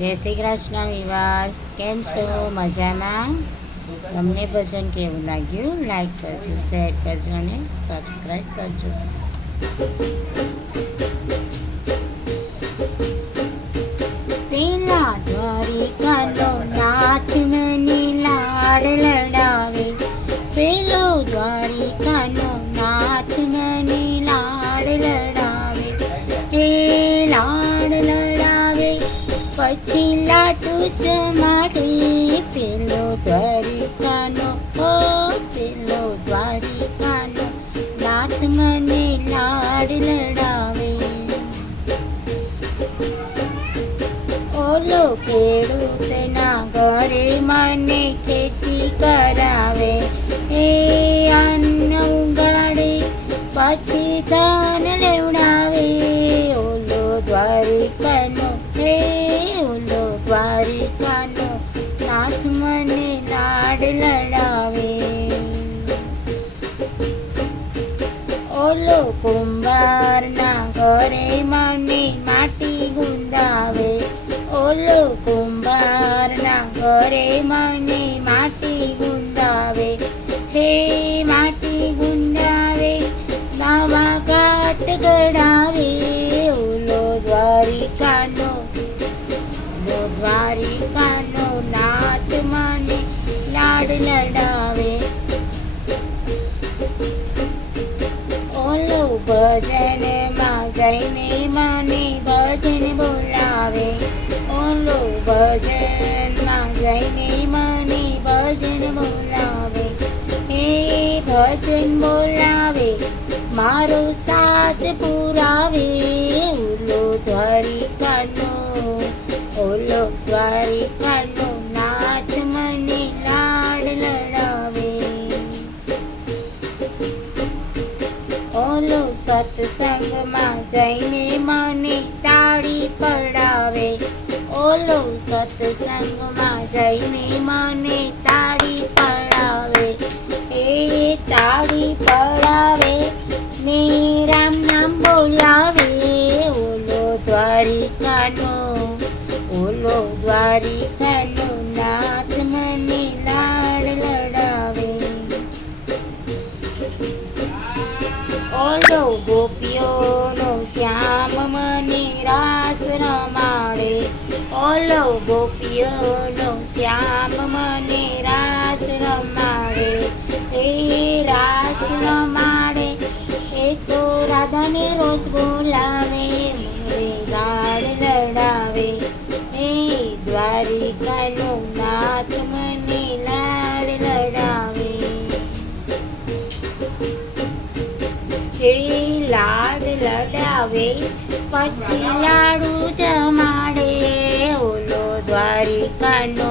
જય શ્રી કૃષ્ણ વિવાસ, કેમ છો? મજામાં? તમને ભજન કેવું લાગ્યું? લાઈક કરજો, શેર કરજો અને સબસ્ક્રાઈબ કરજો. પેલા દ્વારિકાનો નાથ મને લાડ લડાવે, પેલો દ્વારિકાનો નાથ મને લાડ લડાવે, એ લાડ લડાવે પછી લાટુ જમાડે. પેલો દ્વારિકાનો, ઓ પેલો દ્વારિકાનો નાથ મને લાડ લડાવે. ઓલો ખેડૂતના ઘરે મને ખેતી કરાવે, એ અન્ન ઉગાડે પછી ધાન લેવડાવે. ઓલો દ્વારિકાનો, હે ઓલો દ્વારિકાનો નાથ મને લાડ લડાવે. ઓલો કુંભારના ઘરે મને માટી ગુંદાવે, ઓલો કુંભારના ઘરે મને માટી ગુંદાવે, હે માટી ગુંદાવે નવા ઘાટ ગડાવે. ઓલો દ્વારિકાનો, ઓલો દ્વારિકાનો નાથ મને લાડ લડાવે. ઓલો ભજનમાં જઈને મને ભજન બોલાવે, ઓલો ભજનમાં જઈને મને ભજન બોલાવે, એ ભજન બોલાવે મારો સાથ પુરાવે. ઓલો દ્વારિકાનો, ઓલો દ્વારિકાનો નાથ મને લાડ લડાવે. ઓલો સત્સંગમાં જઈને મને તાળી પડાવે, ઓલો સત્સંગમાં જઈને મને તાળી પડાવે, એ તાળી પડાવે ને રામ નામ બોલાવે. ઓલો દ્વારિકાનો, ઓલો દ્વારિકાનો નાથ મને લાડ લડાવે. ઓલો ગોપીઓનો શ્યામ મને રાસ રમાડે, ઓલો ગોપીઓનો શ્યામ મને રાસ રમાડે, એ રાસ રમાડે એ તો રાધાને રોજ બોલાવે, મને લાડ લડાવે. એ દ્વારિકાનો નાથ મને લાડ લડાવે. એ લાડ લડાવે પછી લાડુ જમાડે. ઓલો દ્વારિકાનો,